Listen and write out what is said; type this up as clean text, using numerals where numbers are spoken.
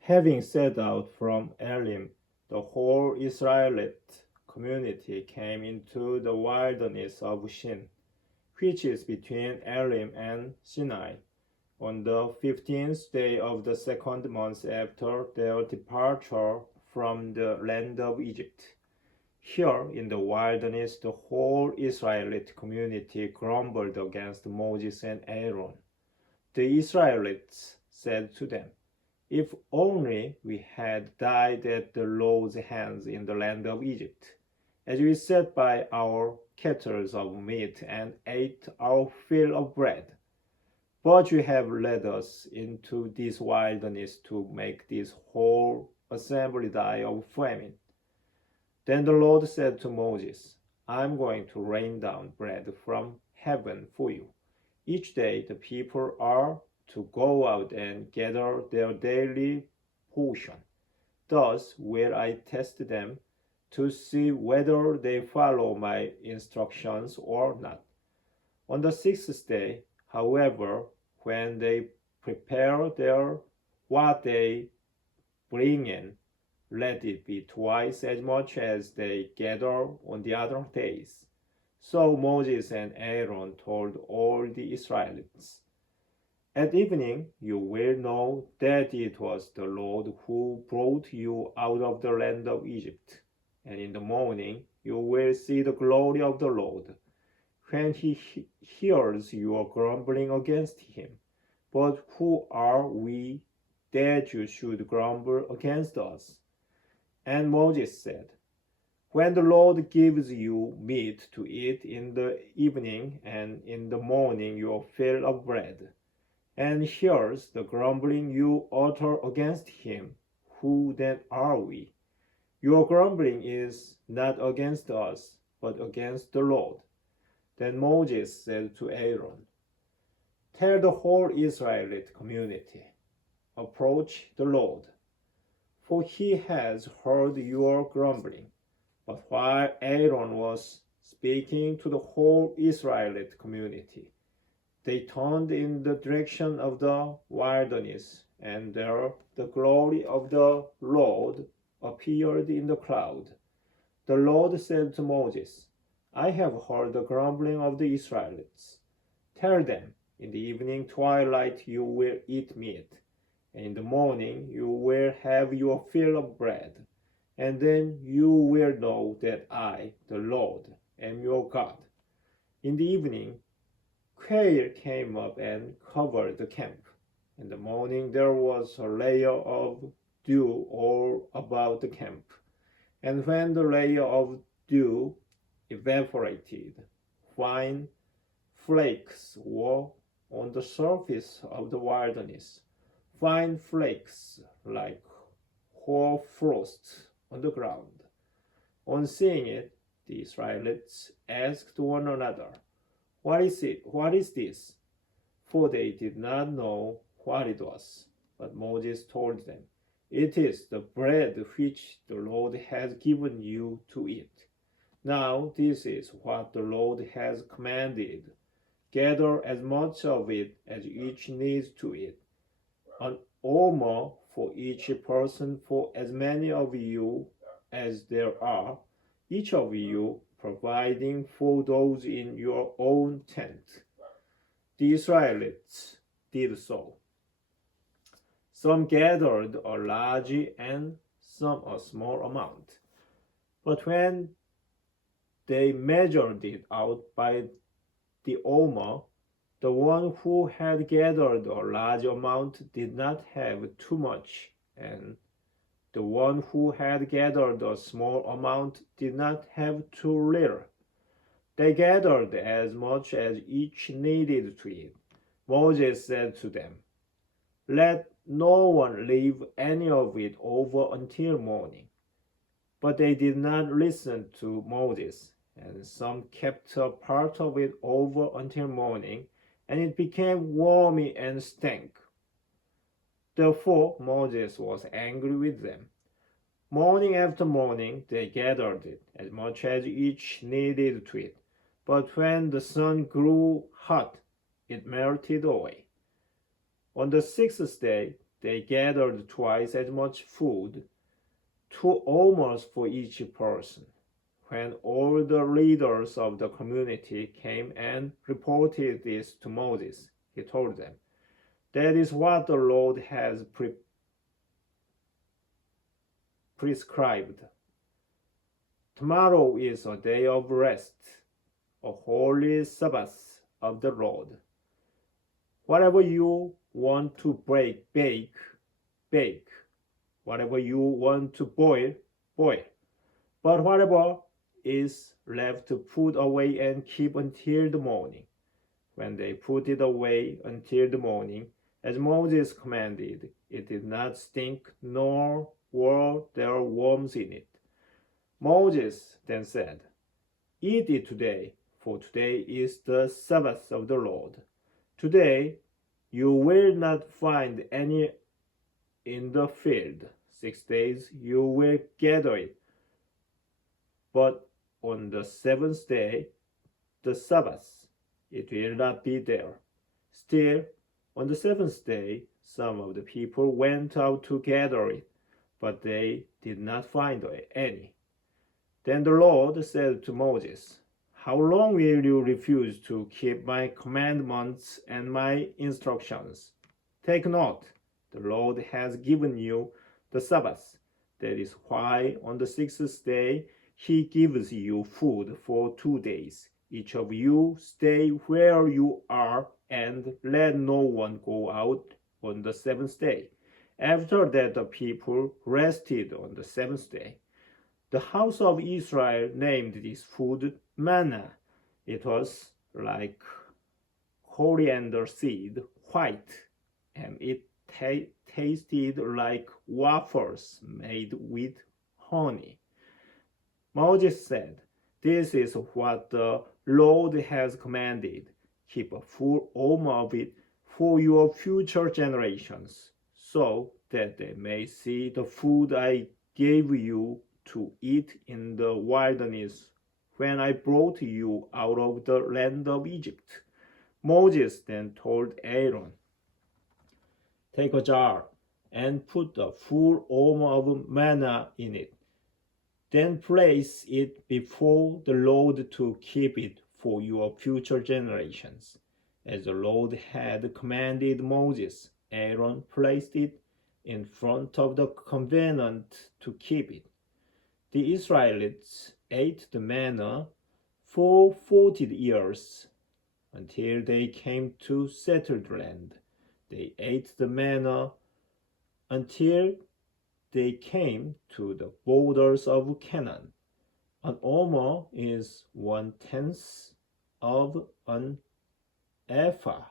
Having set out from Elim, the whole Israelite community came into the wilderness of Shin, which is between Elim and Sinai, on the 15th day of the second month after their departure from the land of Egypt. Here in the wilderness, the whole Israelite community grumbled against Moses and Aaron. The Israelites said to them, "If only we had died at the Lord's hands in the land of Egypt, as we sat by our kettles of meat and ate our fill of bread. But you have led us into this wilderness to make this whole assembly die of famine." Then the Lord said to Moses, "I am going to rain down bread from heaven for you. Each day the people are to go out and gather their daily portion. Thus will I test them to see whether they follow my instructions or not. On the sixth day, however, when they prepare what they bring in, let it be twice as much as they gather on the other days." So Moses and Aaron told all the Israelites, "At evening you will know that it was the Lord who brought you out of the land of Egypt. And in the morning you will see the glory of the Lord, when he hears your grumbling against him. But who are we that you should grumble against us?" And Moses said, "When the Lord gives you meat to eat in the evening, and in the morning your fill of bread, and hears the grumbling you utter against him, who then are we? Your grumbling is not against us, but against the Lord." Then Moses said to Aaron, "Tell the whole Israelite community, approach the Lord, for he has heard your grumbling." But while Aaron was speaking to the whole Israelite community, they turned in the direction of the wilderness, and there the glory of the Lord appeared in the cloud. The Lord said to Moses, "I have heard the grumbling of the Israelites. Tell them, in the evening twilight you will eat meat, and in the morning you will have your fill of bread, and then you will know that I, the Lord, am your God." In the evening, quail came up and covered the camp. In the morning there was a layer of dew all about the camp. And when the layer of dew evaporated, fine flakes were on the surface of the wilderness, fine flakes like hoar frost on the ground. On seeing it, the Israelites asked one another, "What is it? What is this?" For they did not know what it was. But Moses told them, "It is the bread which the Lord has given you to eat. Now this is what the Lord has commanded. Gather as much of it as each needs to eat, an omer for each person, for as many of you as there are, each of you providing for those in your own tent." The Israelites did so. Some gathered a large and some a small amount. But when they measured it out by the omer, the one who had gathered a large amount did not have too much, and the one who had gathered a small amount did not have too little. They gathered as much as each needed to eat. Moses said to them, "Let no one leave any of it over until morning." But they did not listen to Moses, and some kept a part of it over until morning, and it became wormy and stank. Therefore Moses was angry with them. Morning after morning they gathered it, as much as each needed to eat. But when the sun grew hot, it melted away. On the sixth day they gathered twice as much food, 2 omers for each person. When all the leaders of the community came and reported this to Moses, he told them, "That is what the Lord has prescribed. Tomorrow is a day of rest, a holy Sabbath of the Lord. Whatever you want to bake. Whatever you want to boil. But whatever is left, put away and keep until the morning." When they put it away until the morning, as Moses commanded, it did not stink, nor were there worms in it. Moses then said, "Eat it today, for today is the Sabbath of the Lord. Today you will not find any in the field. 6 days you will gather it. But on the seventh day, the Sabbath, it will not be there." Still, on the seventh day, some of the people went out to gather it, but they did not find any. Then the Lord said to Moses, "How long will you refuse to keep my commandments and my instructions? Take note, the Lord has given you the Sabbath. That is why on the sixth day he gives you food for 2 days. Each of you stay where you are and let no one go out on the seventh day." After that, the people rested on the seventh day. The house of Israel named this food manna. It was like coriander seed, white, and it tasted like waffles made with honey. Moses said, "This is what the Lord has commanded. Keep a full omer of it for your future generations, so that they may see the food I gave you to eat in the wilderness when I brought you out of the land of Egypt." Moses then told Aaron, "Take a jar and put a full omer of manna in it. Then place it before the Lord to keep it for your future generations." As the Lord had commanded Moses, Aaron placed it in front of the covenant to keep it. The Israelites ate the manna for 40 years until they came to settled land. They ate the manna until they came to the borders of Canaan. An omer is 1/10 of an ephah,